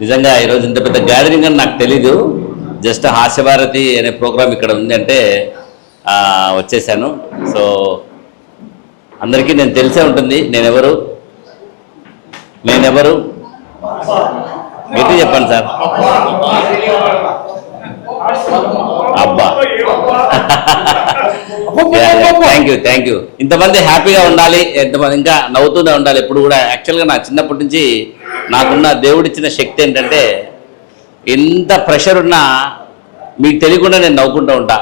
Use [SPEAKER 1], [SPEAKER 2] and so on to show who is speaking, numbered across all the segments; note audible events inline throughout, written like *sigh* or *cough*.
[SPEAKER 1] నిజంగా ఈరోజు ఇంత పెద్ద గ్యాదరింగ్ అని నాకు తెలీదు. జస్ట్ హాస్యభారతి అనే ప్రోగ్రామ్ ఇక్కడ ఉంది అంటే వచ్చేసాను. సో అందరికీ నేను తెలిసే ఉంటుంది నేనెవరు? నేనెవరు? గట్టి చెప్పండి సార్. అబ్బా. థ్యాంక్ యూ థ్యాంక్ యూ ఇంతమంది హ్యాపీగా ఉండాలి ఎంతమంది ఇంకా నవ్వుతూనే ఉండాలి. ఎప్పుడు కూడా యాక్చువల్గా నా చిన్నప్పటి నుంచి నాకున్న దేవుడిచ్చిన శక్తి ఏంటంటే ఎంత ప్రెషర్ ఉన్నా మీకు తెలియకుండా నేను నవ్వుకుంటూ ఉంటా.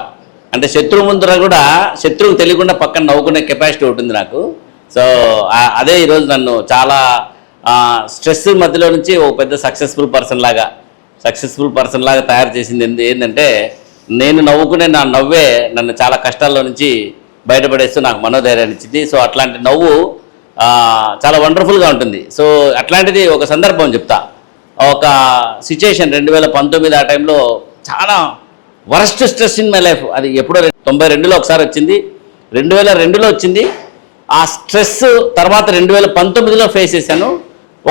[SPEAKER 1] అంటే శత్రువు ముందర కూడా శత్రువుకు తెలియకుండా పక్కన నవ్వుకునే కెపాసిటీ ఉంటుంది నాకు. సో అదే ఈరోజు నన్ను చాలా స్ట్రెస్ మధ్యలో నుంచి ఓ పెద్ద సక్సెస్ఫుల్ పర్సన్ లాగా సక్సెస్ఫుల్ పర్సన్ లాగా తయారు చేసింది ఏంటంటే నేను నవ్వుకునే నా నవ్వే నన్ను చాలా కష్టాల్లో నుంచి బయటపడేస్తూ నాకు మనోధైర్యాన్ని ఇచ్చింది. సో అట్లాంటి నవ్వు చాలా వండర్ఫుల్గా ఉంటుంది. సో అట్లాంటిది ఒక సందర్భం చెప్తా. ఒక సిచ్యుయేషన్ రెండు వేల పంతొమ్మిది ఆ టైంలో చాలా worst stress in my life. అది ఎప్పుడో తొంభై రెండులో ఒకసారి వచ్చింది. రెండు వేల రెండులో వచ్చింది. ఆ స్ట్రెస్ తర్వాత రెండు వేల పంతొమ్మిదిలో ఫేస్ చేశాను.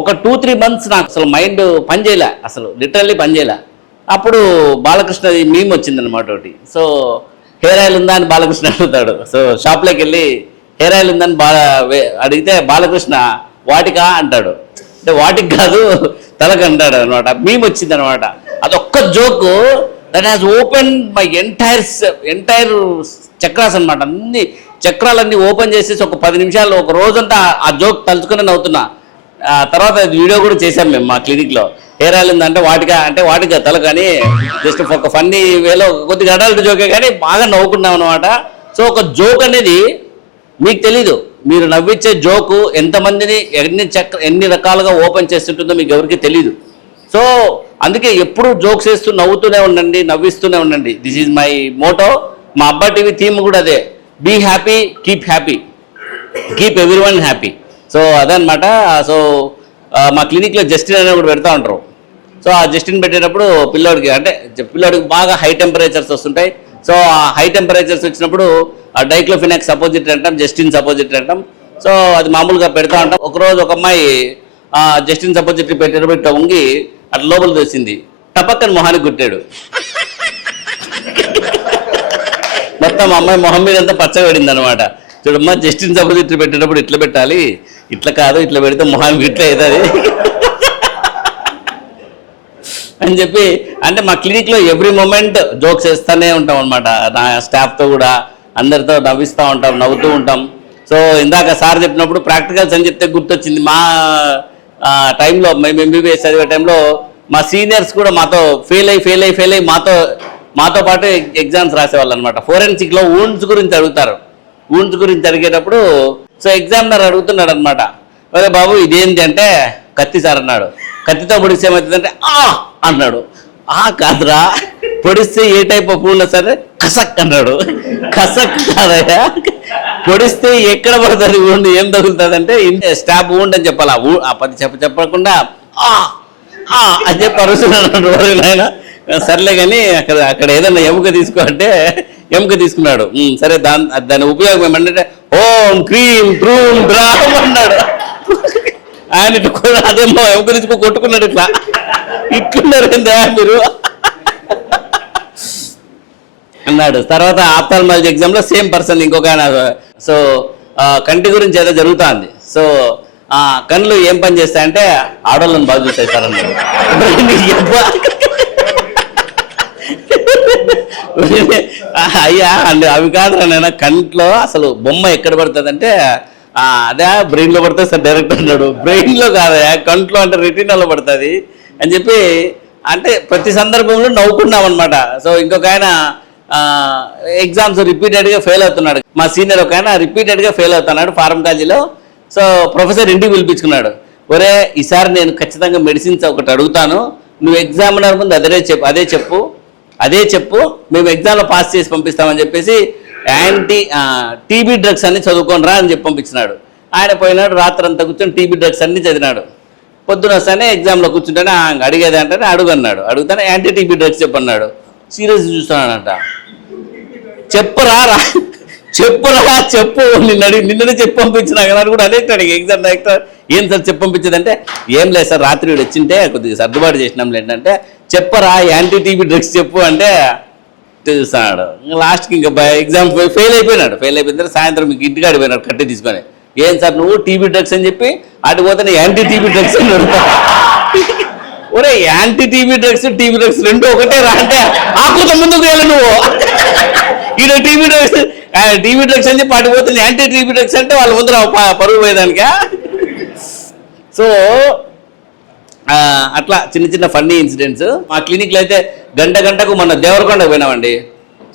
[SPEAKER 1] ఒక టూ త్రీ మంత్స్ నాకు అసలు మైండ్ పనిచేయలే. అసలు లిటరల్లీ పనిచేయలే. అప్పుడు బాలకృష్ణది మేము వచ్చిందనమాట ఒకటి. సో హెయిర్ ఆయిల్ ఉందా అని బాలకృష్ణ అడుగుతాడు. సో షాప్లోకి వెళ్ళి హెయిర్ ఆయిల్ ఉందని బా అడిగితే బాలకృష్ణ వాటికా? అంటాడు. అంటే వాటికి కాదు తలకు అంటాడు అనమాట మేము వచ్చింది అనమాట అదొక్క joke that has open my entire entire chakras అనమాట అన్ని చక్రాలన్నీ ఓపెన్ చేసేసి ఒక పది నిమిషాలు ఒక రోజంతా ఆ జోక్ తలుచుకుని నవ్వుతున్నా. ఆ తర్వాత వీడియో కూడా చేశాం మేము మా క్లినిక్లో హెయిర్ ఆయిల్ ఉందంటే వాటిగా అంటే వాటికి తల కానీ జస్ట్ ఒక ఫన్నీ వేలో కొద్దిగా అడల్ట్ జోకే కానీ బాగా నవ్వుకున్నాం అనమాట సో ఒక జోక్ అనేది మీకు తెలీదు. మీరు నవ్వించే జోకు ఎంతమందిని ఎన్ని చక్ర ఎన్ని రకాలుగా ఓపెన్ చేస్తుంటుందో మీకు ఎవరికి తెలీదు. సో అందుకే ఎప్పుడు జోక్స్ వేస్తూ నవ్వుతూనే ఉండండి నవ్విస్తూనే ఉండండి. దిస్ ఈజ్ మై మోటో మా అబ్బా టీవీ థీమ్ కూడా అదే. Be happy keep happy keep every one happy so అదనమాట సో మా క్లినిక్లో జస్టిన్ అనేది కూడా పెడతా ఉంటారు. సో ఆ జస్టిన్ పెట్టేటప్పుడు పిల్లోడికి అంటే పిల్లోడికి బాగా హై టెంపరేచర్స్ వస్తుంటాయి. సో ఆ హై టెంపరేచర్స్ వచ్చినప్పుడు ఆ డైక్లోఫినాక్ సపోజిట్ అంటాం జస్టిన్ సపోజిట్ అంటాం. సో అది మామూలుగా పెడతా ఉంటాం. ఒకరోజు ఒక అమ్మాయి ఆ జస్టిన్ సపోజిట్ పెట్టేటప్పుడు ఇట్లా వంగి అట్లా లోపల తెచ్చింది టపక్కని మొహానికి కుట్టాడు మొత్తం అమ్మాయి మొహం మీద అంతా పచ్చబడింది అనమాట చూడమ్మా జస్టిన్ ఇట్లా పెట్టేటప్పుడు ఇట్లా పెట్టాలి. ఇట్లా కాదు ఇట్లా పెడితే మొహానికి ఇట్లా అవుతుంది. అని చెప్పి అంటే మా క్లినిక్లో ఎవ్రీ మూమెంట్ జోక్స్ వేస్తూనే ఉంటాం అనమాట నా స్టాఫ్తో కూడా అందరితో నవ్విస్తూ ఉంటాం నవ్వుతూ ఉంటాం. సో ఇందాక సార్ చెప్పినప్పుడు ప్రాక్టికల్స్ అని చెప్తే గుర్తొచ్చింది. మా టైంలో మేము ఎంబీబీఎస్ చదివే టైంలో మా సీనియర్స్ కూడా మాతో ఫెయిల్ అయ్యి ఫెయిల్ అయ్యి ఫెయిల్ అయ్యి మాతో మాతో పాటు ఎగ్జామ్స్ రాసేవాళ్ళు అనమాట ఫోరెన్సిక్లో ఊండ్స్ గురించి అడుగుతారు. ఊండ్స్ గురించి అడిగేటప్పుడు సో ఎగ్జామినర్ అడుగుతున్నాడు అనమాట ఒరే బాబు ఇదేంటి అంటే కత్తి సార్ అన్నాడు. కత్తితో పొడిస్తే ఏమవుతుందంటే ఆ అన్నాడు. ఆ కాదురా పొడిస్తే ఏ టైప్ ఆఫ్ ఊళ్ళో సరే కసక్ అన్నాడు. కసక్ కాదయ్యా. పొడిస్తే ఎక్కడ పడుతుంది ఊండి ఏం తగులుతుంది అంటే స్టాప్ ఊండి అని చెప్పాలి. ఆ ఊ ఆ పది చెప్ప చెప్పకుండా ఆ ఆ అని చెప్పి అరుస్తున్నాడు ఆయన. సర్లే కానీ అక్కడ అక్కడ ఏదన్నా ఎముక తీసుకో అంటే ఎముక తీసుకున్నాడు. సరే దాని దాని ఉపయోగం ఏమంటే ఓం క్రీం ట్రూం ద్రాం అన్నాడు. ఆయన ఇట్లా అదేమో ఎముక తీసుకో కొట్టుకున్నాడు ఇట్లా. ఇట్లున్నారు ఏందా మీరు? అన్నాడు. తర్వాత ఆప్థాల్మాలజీ ఎగ్జామ్లో సేమ్ పర్సన్ ఇంకొక ఆయన సో ఆ, కంటి గురించి ఏదో జరుగుతుంది. సో ఆ, కళ్ళు ఏం పని చేస్తాయంటే ఆడవాళ్ళని బాగా చూస్తాయి సార్ అన్నారు అయ్యా అండి అవి కాదు నేను కంట్లో అసలు బొమ్మ ఎక్కడ పడుతుందంటే ఆ, అదే బ్రెయిన్లో పడుతుంది సార్ డైరెక్ట్ అన్నాడు. బ్రెయిన్లో కాదయా కంట్లో అంటే రెటీనాలో పడుతుంది. అని చెప్పి అంటే ప్రతి సందర్భంలో నవ్వుకున్నాం అనమాట సో ఇంకొక ఆయన ఎగ్జామ్స్ రిపీటెడ్గా ఫెయిల్ అవుతున్నాడు. మా సీనియర్ ఒక ఆయన రిపీటెడ్గా ఫెయిల్ అవుతున్నాడు ఫార్మ్ కాలేజీలో. సో ప్రొఫెసర్ ఇంటికి పిలిపించుకున్నాడు. ఒరే ఈసారి నేను ఖచ్చితంగా మెడిసిన్స్ ఒకటి అడుగుతాను. నువ్వు ఎగ్జామినర్ ముందు అదే చెప్పు అదే చెప్పు అదే చెప్పు. మేము ఎగ్జామ్లో పాస్ చేసి పంపిస్తామని చెప్పేసి యాంటీ టీబీ డ్రగ్స్ అన్ని చదువుకొని రా అని చెప్పి పంపించినాడు. ఆయన పోయినాడు రాత్రి అంతా కూర్చొని టీబీ డ్రగ్స్ అన్ని చదివినాడు. పొద్దున వస్తానే ఎగ్జామ్లో కూర్చుంటేనే అడిగేది అంటేనే అడుగు అన్నాడు అడుగుతానే యాంటీ టీబీ డ్రగ్స్ చెప్పన్నాడు. సీరియస్ చూస్తున్నాడంట చెప్పరా రా. చెప్పురా చెప్పు. నిన్న నిన్ననే చెప్పు పంపించిన కదా కూడా అదే అడిగి ఎగ్జామ్ డైరెక్టర్ ఏం సార్ చెప్పు పంపించదంటే ఏం లేదు సార్ రాత్రి వీడు వచ్చింటే కొద్దిగా సర్దుబాటు చేసినాం ఏంటంటే చెప్పరా యాంటీ టీబీ డ్రగ్స్ చెప్పు అంటే చూస్తున్నాడు ఇంకా లాస్ట్కి ఇంకా ఎగ్జామ్ ఫెయిల్ అయిపోయినాడు. ఫెయిల్ అయిపోయిన తర్వాత సాయంత్రం మీకు ఇంటికి అడిపోయినాడు తీసుకొని. ఏం సార్ నువ్వు టీబీ డ్రగ్స్ అని చెప్పి అటు పోతే యాంటీ టీబీ డ్రగ్స్ అని ఒరే anti TB drugs TB drugs రెండు ఒకటే రా అంటే ఆకృత ముందుకు వెళ్ళ నువ్వు. ఈడ టీబీ డ్రగ్స్ టీబీ డ్రగ్స్ అని చెప్పి అటు పోతుంది యాంటీ టీబీ డ్రగ్స్ అంటే వాళ్ళ ముందర ప- పరుగు పోయేదానికా? సో అట్లా చిన్న చిన్న ఫన్నీ ఇన్సిడెంట్స్ మా క్లినిక్లో అయితే గంట గంటకు మన దేవరకొండకు పోయినామండి.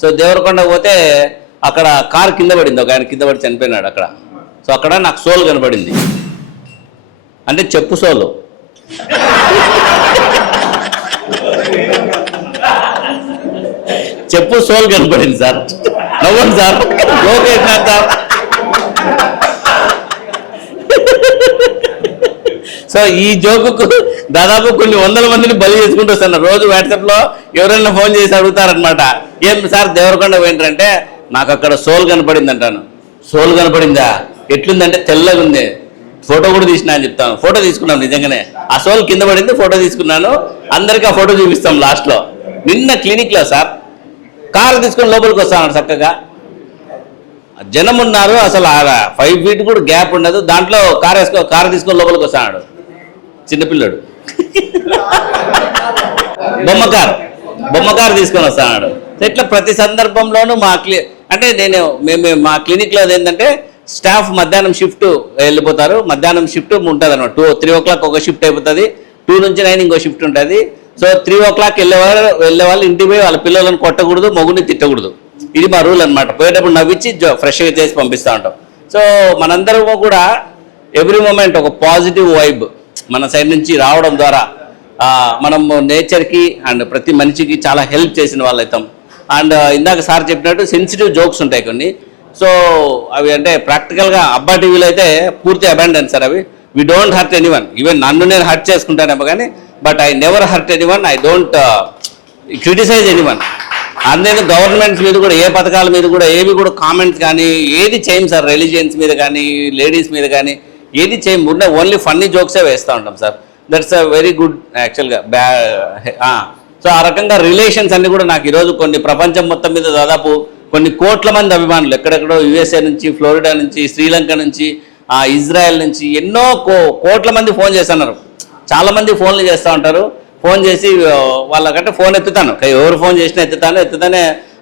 [SPEAKER 1] సో దేవరకొండకు పోతే అక్కడ కార్ కింద పడింది ఒక ఆయన కింద పడి చనిపోయినాడు అక్కడ. సో అక్కడ నాకు సోల్ కనపడింది అంటే చెప్పు సోలు. చెప్పు సోల్ కనపడింది సార్. నవ్వండి sir. Lokesh Nath sir. So ఈ జోకుకు దాదాపు కొన్ని వందల మందిని బలి చేసుకుంటూ వస్తున్నారు. రోజు వాట్సాప్లో ఎవరైనా ఫోన్ చేసి అడుగుతారనమాట ఏం సార్ దేవరకొండ ఏంటంటే నాకు అక్కడ సోల్ కనపడింది అంటాను. సోల్ కనపడిందా? ఎట్లుందంటే తెల్లగా ఉంది ఫోటో కూడా తీసినా అని చెప్తాను ఫోటో తీసుకున్నాం నిజంగానే. ఆ సోల్ కింద పడింది ఫోటో తీసుకున్నాను. అందరికీ ఆ ఫోటో చూపిస్తాం లాస్ట్లో. నిన్న క్లినిక్లో సార్. కారు తీసుకొని లోపలికి వస్తాను చక్కగా. జనం ఉన్నారు అసలు ఫైవ్ ఫీట్ కూడా గ్యాప్ ఉండదు. దాంట్లో కారు వేసుకో కారు తీసుకొని లోపలికి వస్తాడు చిన్నపిల్లడు బొమ్మ కారు. బొమ్మ కారు తీసుకొని వస్తాడు ఇట్లా ప్రతి సందర్భంలోనూ మా క్లి అంటే నేను మేము మా క్లినిక్లో ఏంటంటే స్టాఫ్ మధ్యాహ్నం షిఫ్ట్ వెళ్ళిపోతారు. మధ్యాహ్నం షిఫ్ట్ ఉంటుంది అనమాట టూ త్రీ ఓ క్లాక్ ఒక షిఫ్ట్ అయిపోతుంది. టూ నుంచి నైన్ ఇంకో షిఫ్ట్ ఉంటుంది. సో త్రీ ఓ క్లాక్ వెళ్ళేవాళ్ళు వెళ్ళేవాళ్ళు ఇంటికి పోయి వాళ్ళ పిల్లలను కొట్టకూడదు మగుని తిట్టకూడదు. ఇది మా రూల్ అనమాట పోయేటప్పుడు నవ్వించి ఫ్రెష్గా చేసి పంపిస్తూ ఉంటాం. సో మనందరము కూడా ఎవ్రీ మూమెంట్ ఒక పాజిటివ్ వైబ్ మన సైడ్ నుంచి రావడం ద్వారా మనము నేచర్కి అండ్ ప్రతి మనిషికి చాలా హెల్ప్ చేసిన వాళ్ళు. అవుతాం అండ్ ఇందాక సార్ చెప్పినట్టు సెన్సిటివ్ జోక్స్ ఉంటాయి కొన్ని. సో అవి అంటే ప్రాక్టికల్గా అబ్బా టీవీలు అయితే పూర్తి అబాండన్ సార్ అవి. We don't hurt any one even నన్ను నేను హర్ట్ చేసుకుంటానేమో కానీ but I never hurt any one I don't criticize any one అందులో గవర్నమెంట్స్ మీద కూడా ఏ పథకాల మీద కూడా ఏవి కూడా కామెంట్స్ కానీ ఏది చేయం సార్ రిలీజియన్స్ మీద కానీ లేడీస్ మీద కానీ ఏది చేయం. ఉన్న ఓన్లీ ఫన్నీ జోక్సే వేస్తూ ఉంటాం sir. That's a very good యాక్చువల్గా బ్యా సో ఆ రకంగా రిలేషన్స్ అన్నీ కూడా నాకు ఈరోజు కొన్ని ప్రపంచం మొత్తం మీద దాదాపు కొన్ని కోట్ల మంది అభిమానులు ఎక్కడెక్కడో యుఎస్ఏ నుంచి ఫ్లోరిడా నుంచి శ్రీలంక నుంచి ఆ, ఇజ్రాయెల్ నుంచి ఎన్నో కో కోట్ల మంది ఫోన్ చేస్తున్నారు. చాలామంది ఫోన్లు చేస్తూ ఉంటారు. ఫోన్ చేసి వాళ్ళకంటే ఫోన్ ఎత్తుతాను. ఎవరు ఫోన్ చేసినా ఎత్తుతాను ఎత్తుతానే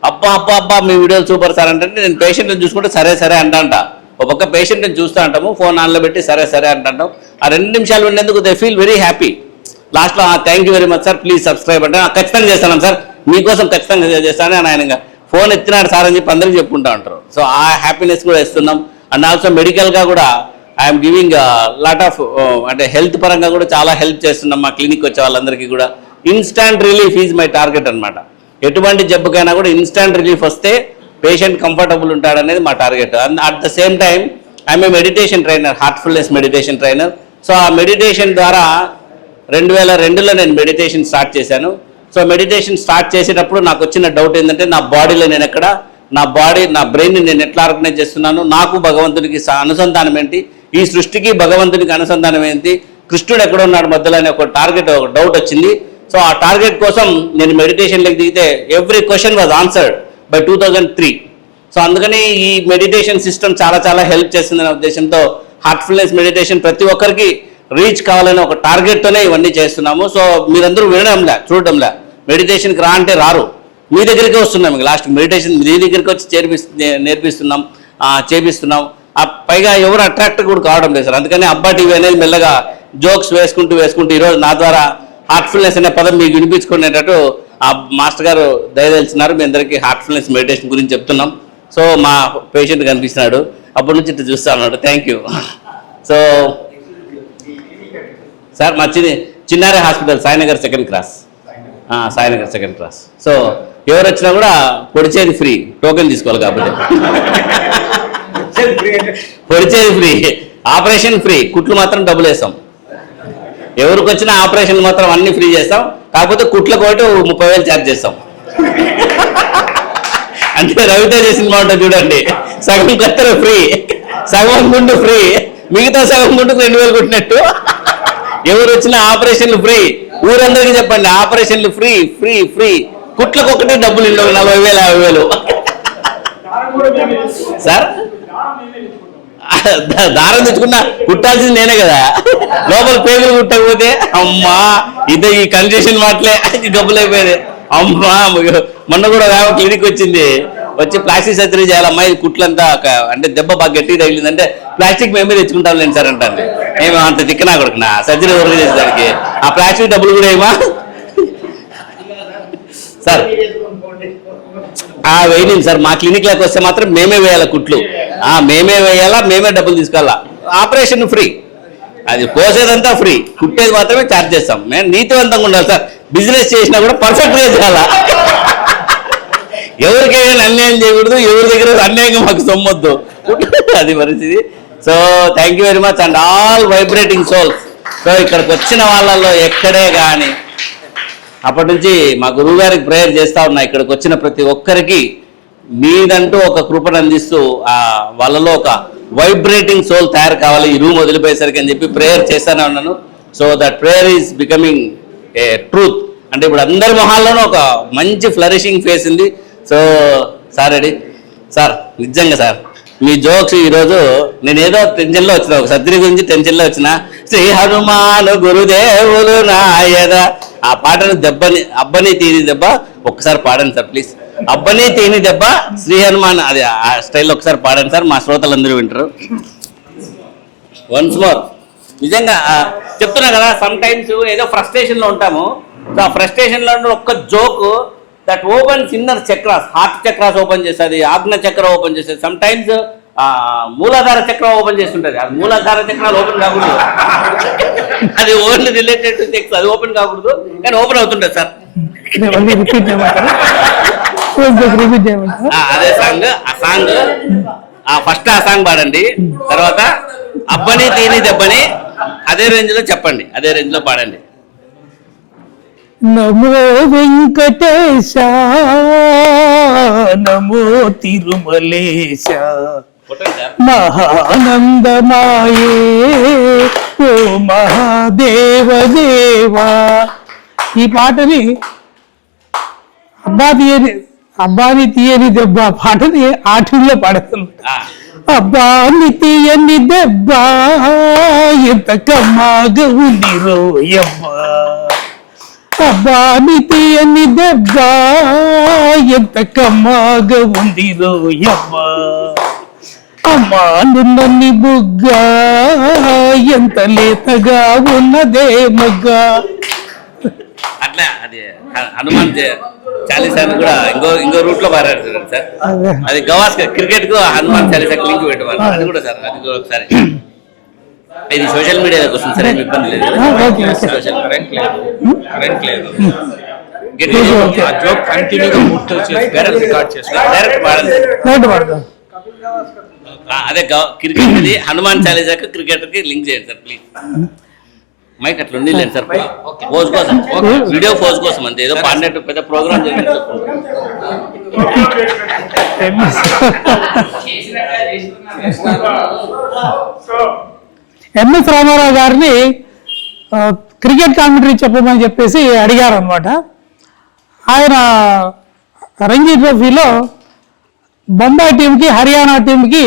[SPEAKER 1] అబ్బా అబ్బా అబ్బా మీ వీడియోలు సూపర్ సార్ అంటే నేను పేషెంట్ని చూసుకుంటే సరే సరే అంటాంట ఒక పక్క పేషెంట్ని చూస్తూ ఉంటాము ఫోన్ ఆన్లో పెట్టి సరే సరే అంటాం ఆ రెండు నిమిషాలు ఉండేందుకు దే ఫీల్ వెరీ హ్యాపీ. లాస్ట్లో thank you very much sir please subscribe అంటే ఖచ్చితంగా చేస్తాను సార్. మీకోసం ఖచ్చితంగా చేస్తాను అని ఆయన ఫోన్ ఎత్తినాడు సార్ అని చెప్పి అందరికీ చెప్పుకుంటా ఉంటారు. సో ఆ హ్యాపీనెస్ కూడా ఇస్తున్నాం. అండ్ ఆల్సో మెడికల్గా కూడా ఐఎమ్ గివింగ్ లాట్ ఆఫ్ అంటే హెల్త్ పరంగా కూడా చాలా హెల్ప్ చేస్తున్నాం మా క్లినిక్ వచ్చే వాళ్ళందరికీ కూడా. Instant relief is my target అనమాట ఎటువంటి జబ్బుకైనా కూడా ఇన్స్టాంట్ రిలీఫ్ వస్తే పేషెంట్ కంఫర్టబుల్ ఉంటాడనేది మా target. And at the same time I'm a meditation trainer heartfulness meditation trainer so ఆ మెడిటేషన్ ద్వారా రెండు వేల రెండులో నేను మెడిటేషన్ స్టార్ట్ చేశాను. సో మెడిటేషన్ స్టార్ట్ చేసేటప్పుడు నాకు వచ్చిన డౌట్ ఏంటంటే నా బాడీలో నేను ఎక్కడ నా బాడీ నా బ్రెయిన్ని నేను ఎట్లా ఆర్గనైజ్ చేస్తున్నాను నాకు భగవంతునికి స- అనుసంధానం ఏంటి ఈ సృష్టికి భగవంతునికి అనుసంధానం ఏంటి కృష్ణుడు ఎక్కడ ఉన్నాడు మధ్యలో అనే ఒక టార్గెట్ ఒక డౌట్ వచ్చింది. సో ఆ టార్గెట్ కోసం నేను మెడిటేషన్లోకి దిగితే every question was answered by two thousand three so అందుకని ఈ మెడిటేషన్ సిస్టమ్ చాలా చాలా హెల్ప్ చేస్తుందనే ఉద్దేశంతో. హార్ట్ఫుల్నెస్ మెడిటేషన్ ప్రతి ఒక్కరికి రీచ్ కావాలని ఒక టార్గెట్తోనే ఇవన్నీ చేస్తున్నాము. సో మీరందరూ వినడంలే చూడడంలే. మెడిటేషన్కి రా అంటే రారు. మీ దగ్గరికే వస్తున్నాం మీకు లాస్ట్ మెడిటేషన్ మీ దగ్గరికి వచ్చి చేర్పిస్తు నేర్పిస్తున్నాం చేపిస్తున్నాం. ఆ పైగా ఎవరు అట్రాక్ట్ కూడా కావడం లేదు సార్. అందుకని అబ్బా టీవీ అనేది మెల్లగా జోక్స్ వేసుకుంటూ వేసుకుంటూ ఈరోజు నా ద్వారా హార్ట్ఫుల్నెస్ అనే పదం మీకు వినిపించుకునేటట్టు ఆ మాస్టర్ గారు దయదలిచినారు మీ అందరికీ హార్ట్ఫుల్నెస్ మెడిటేషన్ గురించి చెప్తున్నాం. సో మా పేషెంట్ కనిపిస్తున్నాడు. అప్పటి నుంచి ఇట్లా చూస్తా ఉన్నాడు. థ్యాంక్ యూ *laughs* సో సార్ మా చిన్న చిన్నారే hospital Sainagar second class Sainagar second class so ఎవరు వచ్చినా కూడా పొడిచేది ఫ్రీ టోకెన్ తీసుకోవాలి కాబట్టి. పొడిచేది ఫ్రీ ఆపరేషన్ ఫ్రీ కుట్లు మాత్రం డబ్బులు వేస్తాం. ఎవరికి వచ్చిన ఆపరేషన్ మాత్రం అన్ని ఫ్రీ చేస్తాం. కాకపోతే కుట్లకు ఒకటి ముప్పై వేలు ఛార్జ్ చేస్తాం. అంటే రవితేజ సినిమా ఉంటుంది చూడండి. సగం కత్తెర ఫ్రీ సగం గుండు ఫ్రీ మిగతా సగం గుండుకు రెండు వేలు కొట్టినట్టు. ఎవరు వచ్చిన ఆపరేషన్లు ఫ్రీ ఊరందరికీ చెప్పండి ఆపరేషన్లు ఫ్రీ ఫ్రీ ఫ్రీ. కుట్లకు ఒకటి డబ్బులు ఉండవు నలభై వేలు యాభై వేలు. సార్? దారం తెచ్చుకున్నా కుట్టాల్సింది నేనే కదా. లోపల పేగులు కుట్టకపోతే అమ్మా ఇదే ఈ కన్సెషన్ మాటలే డబ్బులు అయిపోయేది. అమ్మా మొన్న కూడా క్లినిక్ వచ్చింది. వచ్చి ప్లాస్టిక్ సర్జరీ చేయాలి అమ్మాయి కుట్లంతా అంటే దెబ్బ బాగా గట్టిగా తగిలిందంటే ప్లాస్టిక్ మేమే తెచ్చుకుంటాం లేండి సార్ అంటాను మేము అంత తిక్కనా కొడుకున్నా సర్జరీ వరకు చేసేదానికి? ఆ ప్లాస్టిక్ డబ్బులు కూడా ఏమా? సార్ ఆ వేయలేము సార్ మా క్లినిక్లోకి వస్తే మాత్రం మేమే వేయాలి కుట్లు? ఆ మేమే వేయాలా మేమే డబ్బులు తీసుకోవాలా? Operation free. అది కోసేదంతా ఫ్రీ. కుట్టేది మాత్రమే ఛార్జ్ చేస్తాం. మేము నీతివంతంగా ఉండాలి సార్. బిజినెస్ చేసినా కూడా పర్ఫెక్ట్గా చేయాలా? ఎవరికైనా అన్యాయం చేయకూడదు ఎవరి దగ్గర అన్యాయంగా మాకు సొమ్మొద్దు. అది పరిస్థితి. So thank you very much and all vibrating souls so ఇక్కడికి వచ్చిన వాళ్ళల్లో ఎక్కడే కానీ అప్పటి నుంచి మా గురువు గారికి ప్రేయర్ చేస్తూ ఉన్నా ఇక్కడికి వచ్చిన ప్రతి ఒక్కరికి మీదంటూ ఒక కృపను అందిస్తూ ఆ వాళ్ళలో ఒక వైబ్రేటింగ్ సోల్ తయారు కావాలి ఈ రూమ్ వదిలిపోయేసరికి అని చెప్పి ప్రేయర్ చేస్తానే ఉన్నాను. So that prayer is becoming a truth అంటే ఇప్పుడు అందరి మొహాల్లోనూ ఒక మంచి ఫ్లరిషింగ్ ఫేస్ ఉంది. సో సార్ రెడీ సార్ నిజంగా సార్ మీ జోక్స్ ఈరోజు నేను ఏదో టెన్షన్లో వచ్చిన ఒక సద్రి గురించి టెన్షన్లో వచ్చిన శ్రీ హనుమాను గురుదేవులు నాయద. ఆ పాటను దెబ్బని అబ్బని తీని దెబ్బ ఒక్కసారి పాడండి సార్ ప్లీజ్ అబ్బని తీని దెబ్బ శ్రీ హనుమాన్ అది ఆ స్టైల్ ఒకసారి పాడండి సార్ మా శ్రోతలందరూ వింటారు. వన్స్ మోర్ నిజంగా చెప్తున్నా కదా సమ్ టైమ్స్ ఏదో ఫ్రస్ట్రేషన్లో ఉంటాము. సో ఆ ఫ్రస్ట్రేషన్లో ఒక్క joke that opens inner chakras heart chakras open చేస్తుంది ఆగ్న చక్ర ఓపెన్ చేస్తుంది. సమ్ టైమ్స్ మూలాధార చక్రం ఓపెన్ చేస్తుంటది. అది మూలాధార చక్రాలు ఓపెన్ కాకూడదు. అది ఓన్లీ రిలేటెడ్ టు సెక్స్ అది ఓపెన్ కాకూడదు. కానీ ఓపెన్ అవుతుంటది సార్. అదే సాంగ్ ఆ సాంగ్ ఆ ఫస్ట్ ఆ సాంగ్ పాడండి. తర్వాత అబ్బని తీని దెబ్బని అదే రేంజ్లో చెప్పండి. అదే రేంజ్లో పాడండి.
[SPEAKER 2] నమో వెంకటేశ నమో తిరుమలేశ. మహానందమాయే ఓ మహాదేవదేవా. ఈ పాటని అబ్బా తీయని అబ్బాని తీయని దెబ్బ పాటని ఆటల్లో పాడతాను
[SPEAKER 1] ఆ,
[SPEAKER 2] అబ్బాని తీయని దెబ్బ ఎంత కమ్మాగా ఉంది రోయమ్మా అబ్బాని తీయని దెబ్బ ఎంత కమ్మాగా ఉంది రోయమ్మా అమ్మా నున్నని బుగ్గ ఎంత లేతగా ఉన్నదే మగ్గ.
[SPEAKER 1] అట్లా అది హనుమాన్ చాలీసా కూడా ఇంకో ఇంకో రూట్లో చూడండి సార్.
[SPEAKER 2] అదే.
[SPEAKER 1] గవాస్కర్ క్రికెట్కు హనుమాన్ చాలీసా లింక్ పెట్టమని అది కూడా సార్ అది కూడా ఒకసారి. ఇది సోషల్ మీడియాలోకి వస్తుంది సరే ఇబ్బంది లేదు. సోషల్
[SPEAKER 3] కరెంట్ లేదు. కరెంట్ లేదు. జోక్ కంటిన్యూగా పూర్తి రికార్డ్
[SPEAKER 1] డైరెక్ట్ అదే క్రికెట్ ఇది. హనుమాన్ చాలీసాకు క్రికెట్కి లింక్ చేయండి సార్ ప్లీజ్ మైక్ అట్లా ఉండలేదు సార్ పోజ్ కోసం. వీడియో పోజ్ కోసం అంతే. ఏదో పాడినట్టు పెద్ద ప్రోగ్రామ్ జరిగినట్టు
[SPEAKER 2] ఎంఎస్ రామారావు గారిని క్రికెట్ కామెంటరీ చెప్పమని చెప్పేసి అడిగారు అనమాట ఆయన రంజీ ట్రోఫీలో బొంబాయి టీంకి హర్యానా టీంకి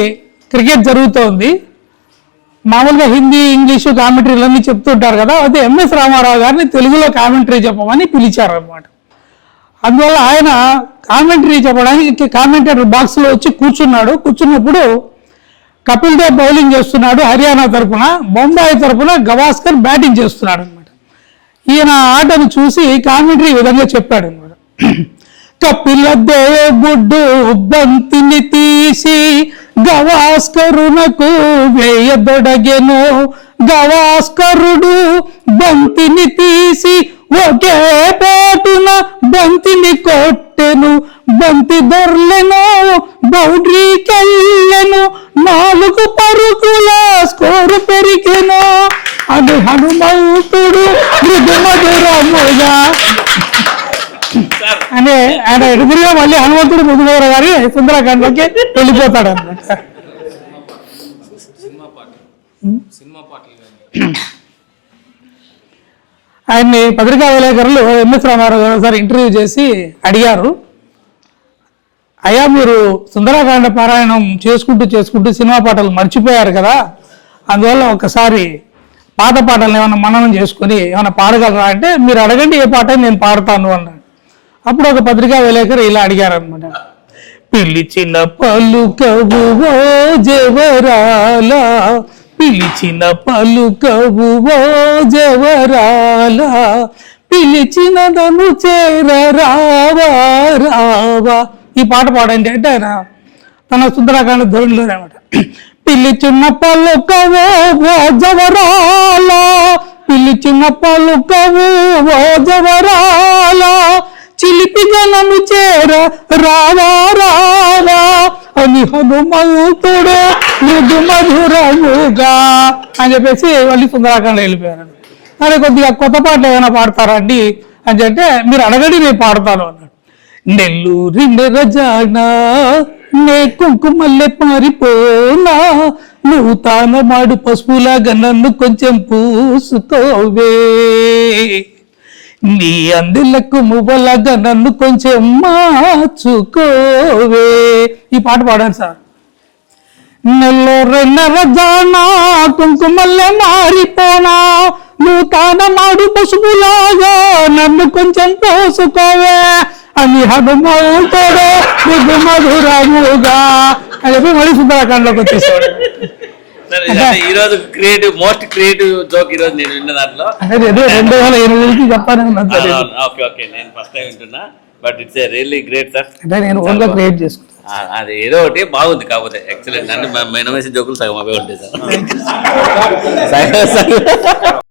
[SPEAKER 2] క్రికెట్ జరుగుతోంది. మామూలుగా హిందీ ఇంగ్లీషు కామెంటరీలు అన్నీ చెప్తుంటారు కదా అయితే ఎంఎస్ రామారావు గారిని తెలుగులో కామెంటరీ చెప్పమని పిలిచారు అనమాట అందువల్ల ఆయన కామెంటరీ చెప్పడానికి కామెంటేటర్ బాక్స్లో వచ్చి కూర్చున్నాడు. కూర్చున్నప్పుడు కపిల్ దేవ్ బౌలింగ్ చేస్తున్నాడు హర్యానా తరపున బొంబాయి తరఫున గవాస్కర్ బ్యాటింగ్ చేస్తున్నాడు అనమాట ఈయన ఆటను చూసి కామెంటరీ విధంగా చెప్పాడు అనమాట కపిల దేవుడు బంతిని తీసి గవాస్కరునకు వేయదొడగెను గవాస్కరుడు బంతిని తీసి ఒకే పోటున బంతిని కొట్టెను. బంతి దొర్లెను బౌండరీకెళ్ళెను నాలుగు పరుగుల స్కోరు పెరిగెను. అది హనుమంతుడు మృదు మధురముగా అని ఆయన ఎదురుగా మళ్ళీ హనుమంతుడు ముదుగోర గారి సుందరకాండలోకి వెళ్ళిపోతాడు అనమాట ఆయన్ని పత్రికా విలేకరులు ఎంఎస్ రామారావు గారు ఒకసారి ఇంటర్వ్యూ చేసి అడిగారు. అయ్యా మీరు సుందరకాండ పారాయణం చేసుకుంటూ చేసుకుంటూ సినిమా పాటలు మర్చిపోయారు కదా? అందువల్ల ఒకసారి పాత పాటలు ఏమైనా మననం చేసుకొని ఏమైనా పాడగలరా అంటే మీరు అడగండి ఏ పాట నేను పాడతాను అన్నాడు. అప్పుడు ఒక పత్రికా విలేకరు ఇలా అడిగారు అనమాట పిలిచిన పలుకవు ఓ జవరాల పిలిచిన పలుకవు ఓ జవరాల పిలిచిన నన్ను చేర రావా రావా ఈ పాట పాడండి అంటే ఆయన తన సుందరకాండ ధోరణిలో అనమాట పిలిచిన పలుకవు ఓ జవరాల పిలిచిన పలుకవు ఓ జవరాల చిలిపి జనము చేర రావా రావా అని హనుమంతుడు మృదు మధురముగా అని చెప్పేసి మళ్ళీ సుందరాకాండ వెళ్ళిపోయారు అరే కొద్దిగా కొత్త పాటలు ఏమైనా పాడతారా అండి? అని చెప్తే మీరు అడగడి నేను పాడతాను అన్నాడు. నెల్లూరి నెరజానా నే కుంకుమల్లె పారిపోనా? నువ్వు తానమాడు పసుపులాగా నన్ను కొంచెం పూసుకోవే. నీ అందులకు మువ్వలాగా నన్ను కొంచెం మార్చుకోవే. ఈ పాట పాడాను సార్. నెల్లూరి నెరజానా కుంకుమల్లె మారిపోనా? నువ్వు తానమాడు పసుపులాగా నన్ను కొంచెం పోసుకోవే. అని హనుమంతుడు మధురముగా. అని చెప్పి మళ్ళీ సుందరకాండలోకి వచ్చేసాడు.
[SPEAKER 1] ఈ రోజు క్రియేటివ్ మోస్ట్ క్రియేటివ్ జోక్ ఈ రోజు నేను విన్న దాంట్లో.
[SPEAKER 2] రెండు వేల చెప్పాను.
[SPEAKER 1] Okay okay. నేను ఫస్ట్ టైం వింటున్నా. But it's a really great sir
[SPEAKER 2] అంటే నేను ఓన్గా క్రియేట్ చేసుకున్నాను
[SPEAKER 1] అది ఏదో ఒకటి బాగుంది కాకపోతే. మైనమేసి జోకులు సగం అవే ఉంటాయి *laughs* సార్